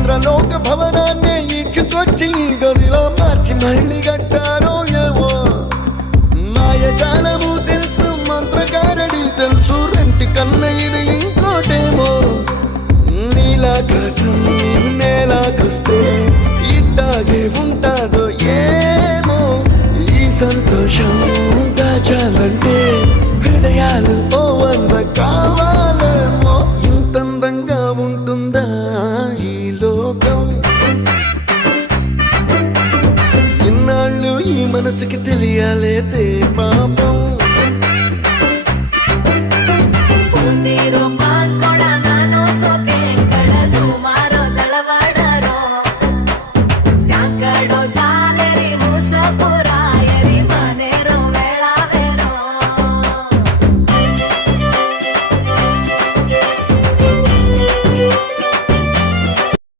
ఇంద్రలోక భవనాన్ని ఈడ్చుకొచ్చి గదిలో మార్చి మళ్ళీ కట్టారో ఏమో మాయజాలము తెలుసు మంత్రగారడి తెలుసు రెంటి కన్న ఇది ఇంకోటేమో నీలాకాశం నేలాకొస్తే ఇట్టాగే ఉంటాదో ఏమో ఈ సంతోషం దాచాలంటే హృదయాలు ఓ వంద కావాలేమో ఇంతందంగా ఉంటుందా ఈ లోకం ఇన్నాళ్ళు ఈ మనసుకి తెలియాలేదే పాపం